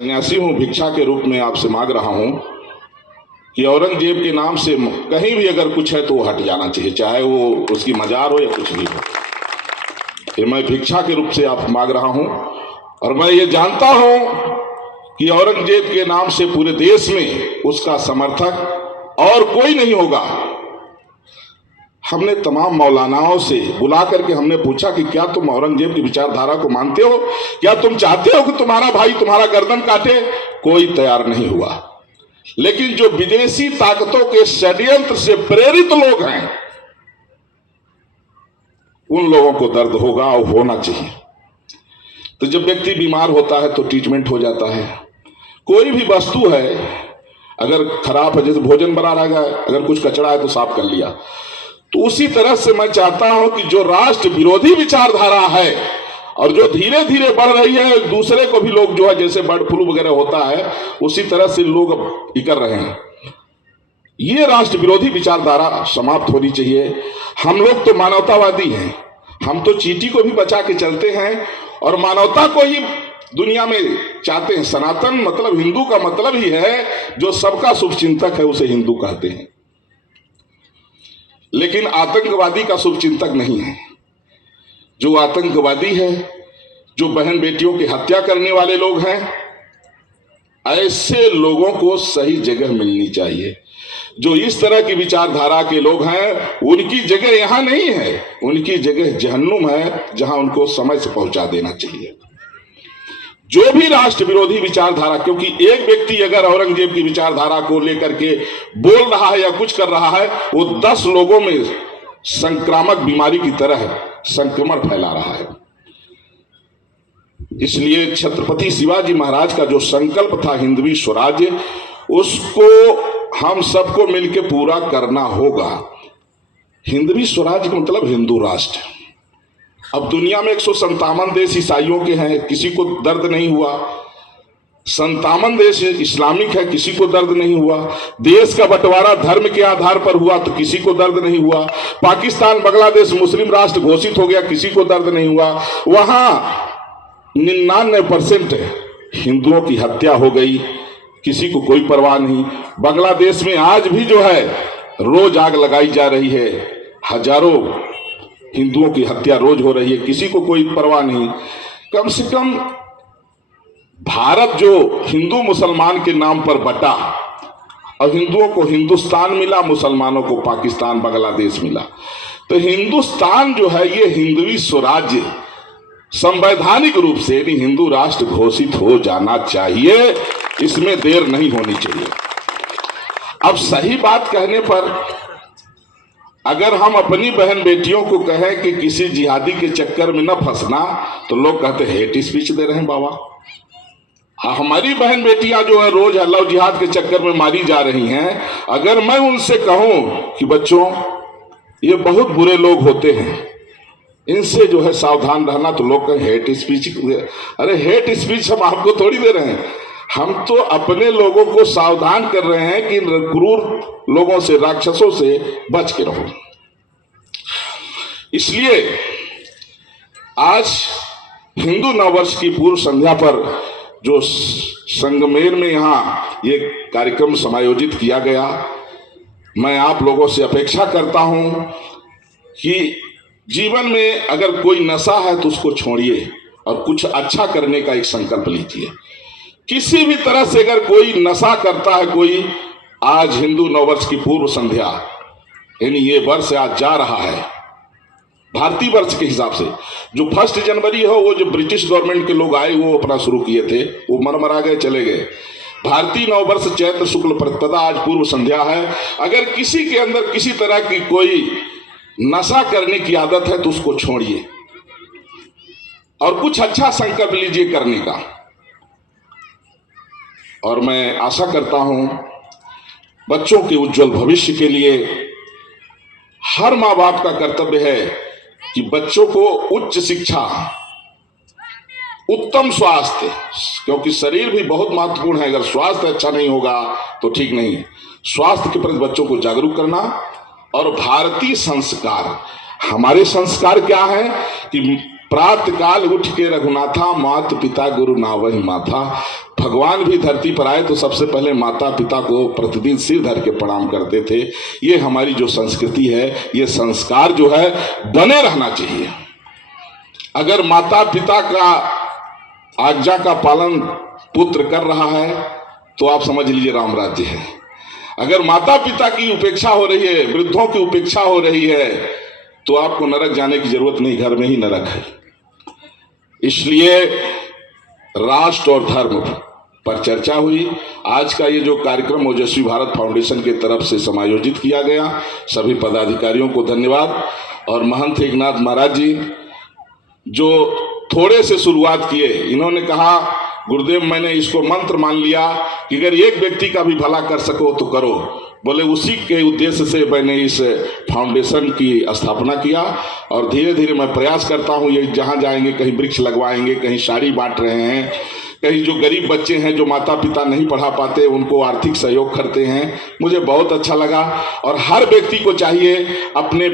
सन्यासी हूँ, भिक्षा के रूप में आपसे मांग रहा हूँ कि औरंगजेब के नाम से कहीं भी अगर कुछ है तो वो हट जाना चाहिए, चाहे वो उसकी मजार हो या कुछ भी हो। ये मैं भिक्षा के रूप से आप मांग रहा हूँ। और मैं ये जानता हूँ कि औरंगजेब के नाम से पूरे देश में उसका समर्थक और कोई नहीं होगा। हमने तमाम मौलानाओं से बुला करके हमने पूछा कि क्या तुम औरंगजेब की विचारधारा को मानते हो, क्या तुम चाहते हो कि तुम्हारा भाई तुम्हारा गर्दन काटे? कोई तैयार नहीं हुआ। लेकिन जो विदेशी ताकतों के षड्यंत्र से प्रेरित लोग हैं, उन लोगों को दर्द होगा और होना चाहिए। तो जब व्यक्ति बीमार होता है तो ट्रीटमेंट हो जाता है। कोई भी वस्तु है अगर खराब है, जैसे भोजन बना रहेगा, अगर कुछ कचरा है तो साफ कर लिया। तो उसी तरह से मैं चाहता हूं कि जो राष्ट्र विरोधी विचारधारा है और जो धीरे धीरे बढ़ रही है, दूसरे को भी लोग जो है जैसे बर्ड फ्लू वगैरह होता है उसी तरह से लोग कर रहे हैं, ये राष्ट्र विरोधी विचारधारा समाप्त होनी चाहिए। हम लोग तो मानवतावादी हैं, हम तो चींटी को भी बचा के चलते हैं और मानवता को ही दुनिया में चाहते हैं। सनातन मतलब हिंदू का मतलब ही है जो सबका शुभचिंतक है उसे हिंदू कहते हैं, लेकिन आतंकवादी का शुभचिंतक नहीं है। जो आतंकवादी है, जो बहन बेटियों की हत्या करने वाले लोग हैं, ऐसे लोगों को सही जगह मिलनी चाहिए। जो इस तरह की विचारधारा के लोग हैं उनकी जगह यहां नहीं है, उनकी जगह जहन्नुम है, जहां उनको समय से पहुंचा देना चाहिए। जो भी राष्ट्र विरोधी विचारधारा, क्योंकि एक व्यक्ति अगर औरंगजेब की विचारधारा को लेकर के बोल रहा है या कुछ कर रहा है, वो 10 लोगों में संक्रामक बीमारी की तरह संक्रमण फैला रहा है। इसलिए छत्रपति शिवाजी महाराज का जो संकल्प था हिंदवी स्वराज्य, उसको हम सबको मिलकर पूरा करना होगा। हिंदवी स्वराज्य का मतलब हिंदू राष्ट्र। अब दुनिया में 157 देश ईसाइयों के हैं, किसी को दर्द नहीं हुआ। 57 देश इस्लामिक है, किसी को दर्द नहीं हुआ। देश का बंटवारा धर्म के आधार पर हुआ तो किसी को दर्द नहीं हुआ। पाकिस्तान बांग्लादेश मुस्लिम राष्ट्र घोषित हो गया, किसी को दर्द नहीं हुआ। वहां 99% हिंदुओं की हत्या हो गई, किसी को कोई परवाह नहीं। बांग्लादेश में आज भी जो है रोज आग लगाई जा रही है, हजारों हिंदुओं की हत्या रोज हो रही है, किसी को कोई परवाह नहीं। कम से कम भारत जो हिंदू मुसलमान के नाम पर बटा और हिंदुओं को हिंदुस्तान मिला, मुसलमानों को पाकिस्तान बांग्लादेश मिला, तो हिंदुस्तान जो है ये हिंदवी स्वराज्य संवैधानिक रूप से यानी हिंदू राष्ट्र घोषित हो जाना चाहिए, इसमें देर नहीं होनी चाहिए। अब सही बात कहने पर अगर हम अपनी बहन बेटियों को कहें कि किसी जिहादी के चक्कर में न फंसना, तो लोग कहते हेट स्पीच दे रहे हैं बाबा। हमारी बहन बेटियां जो है रोज अल्लाह जिहाद के चक्कर में मारी जा रही हैं, अगर मैं उनसे कहूं कि बच्चों ये बहुत बुरे लोग होते हैं, इनसे जो है सावधान रहना, तो लोग कहें हेट स्पीच। अरे हेट स्पीच हम आपको थोड़ी दे रहे हैं, हम तो अपने लोगों को सावधान कर रहे हैं कि क्रूर लोगों से, राक्षसों से बच के रहो। इसलिए आज हिंदू नववर्ष की पूर्व संध्या पर जो संगमेर में यहाँ ये कार्यक्रम समायोजित किया गया, मैं आप लोगों से अपेक्षा करता हूं कि जीवन में अगर कोई नशा है तो उसको छोड़िए और कुछ अच्छा करने का एक संकल्प लीजिए। किसी भी तरह से अगर कोई नशा करता है कोई, आज हिंदू नववर्ष की पूर्व संध्या यानी ये वर्ष आज जा रहा है भारतीय वर्ष के हिसाब से, जो 1 जनवरी हो वो जो ब्रिटिश गवर्नमेंट के लोग आए वो अपना शुरू किए थे, वो मरा गए चले गए। भारतीय नववर्ष चैत्र शुक्ल प्रतिपदा आज पूर्व संध्या है। अगर किसी के अंदर किसी तरह की कोई नशा करने की आदत है तो उसको छोड़िए और कुछ अच्छा संकल्प लीजिए करने का। और मैं आशा करता हूं बच्चों के उज्जवल भविष्य के लिए हर माँ बाप का कर्तव्य है कि बच्चों को उच्च शिक्षा, उत्तम स्वास्थ्य, क्योंकि शरीर भी बहुत महत्वपूर्ण है, अगर स्वास्थ्य अच्छा नहीं होगा तो ठीक नहीं है। स्वास्थ्य के प्रति बच्चों को जागरूक करना और भारतीय संस्कार, हमारे संस्कार क्या है कि प्रात काल उठ के रघुनाथा, मात पिता गुरु नावहि माथा। भगवान भी धरती पर आए तो सबसे पहले माता पिता को प्रतिदिन सिर धर के प्रणाम करते थे। ये हमारी जो संस्कृति है, ये संस्कार जो है बने रहना चाहिए। अगर माता पिता का आज्ञा का पालन पुत्र कर रहा है तो आप समझ लीजिए राम राज्य है। अगर माता पिता की उपेक्षा हो रही है, वृद्धों की उपेक्षा हो रही है, तो आपको नरक जाने की जरूरत नहीं, घर में ही नरक है। इसलिए राष्ट्र और धर्म पर चर्चा हुई। आज का ये जो कार्यक्रम ओजस्वी भारत फाउंडेशन के तरफ से समायोजित किया गया, सभी पदाधिकारियों को धन्यवाद। और महंत एकनाथ महाराज जी जो थोड़े से शुरुआत किए, इन्होंने कहा गुरुदेव मैंने इसको मंत्र मान लिया कि अगर एक व्यक्ति का भी भला कर सको तो करो। बोले उसी के उद्देश्य से मैंने इस फाउंडेशन की स्थापना किया और धीरे धीरे मैं प्रयास करता हूँ। ये जहाँ जाएंगे कहीं वृक्ष लगवाएंगे, कहीं साड़ी बांट रहे हैं, कहीं जो गरीब बच्चे हैं जो माता पिता नहीं पढ़ा पाते उनको आर्थिक सहयोग करते हैं। मुझे बहुत अच्छा लगा और हर व्यक्ति को चाहिए अपने